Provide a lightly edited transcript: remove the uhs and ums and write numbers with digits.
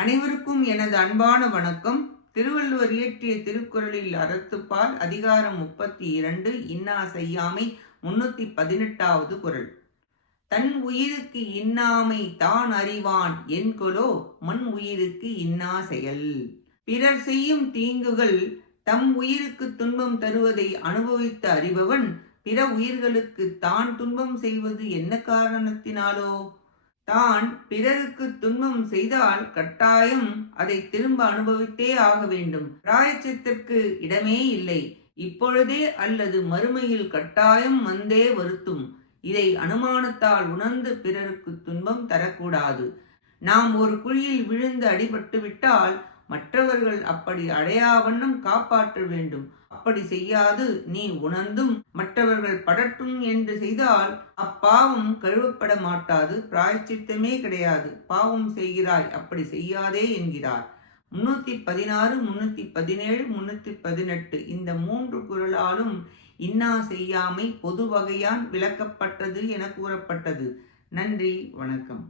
அனைவருக்கும் எனது அன்பான வணக்கம். திருவள்ளுவர் இயற்றிய திருக்குறளில் அறத்துப்பால் அதிகாரம் 32 இன்னா செய்யாமை 318வது குறள். தன் உயிருக்கு இன்னாமை தான் அறிவான் என்கொலோ மண் உயிருக்கு இன்னா செயல். பிறர் செய்யும் தீங்குகள் தம் உயிருக்கு துன்பம் தருவதை அனுபவித்து அறிபவன் பிற உயிர்களுக்கு தான் துன்பம் செய்வது என்ன காரணத்தினாலோ? தான் பிறருக்கு துன்பம் செய்தால் கட்டாயம் அதை திரும்ப அனுபவித்தே ஆக வேண்டும். பிராயச்சித்திற்கு இடமே இல்லை. இப்பொழுதே அல்லது மறுமையில் கட்டாயம் வந்தே வருத்தும். இதை அனுமானத்தால் உணர்ந்து பிறருக்கு துன்பம் தரக்கூடாது. நாம் ஒரு குழியில் விழுந்து அடிபட்டு விட்டால் மற்றவர்கள் அப்படி அடையாவண்ணம் காப்பாற்ற வேண்டும். அப்படி செய்யாது நீ உணர்ந்தும் மற்றவர்கள் படட்டும் என்று செய்தால் அப்பாவம் கழுவப்பட மாட்டாது, பிராயச்சித்தமே கிடையாது. பாவம் செய்கிறாய், அப்படி செய்யாதே என்கிறார். 316, 317, 318 இந்த 3 குறளாலும் இன்னா செய்யாமை பொது வகையான் விளக்கப்பட்டது என கூறப்பட்டது. நன்றி, வணக்கம்.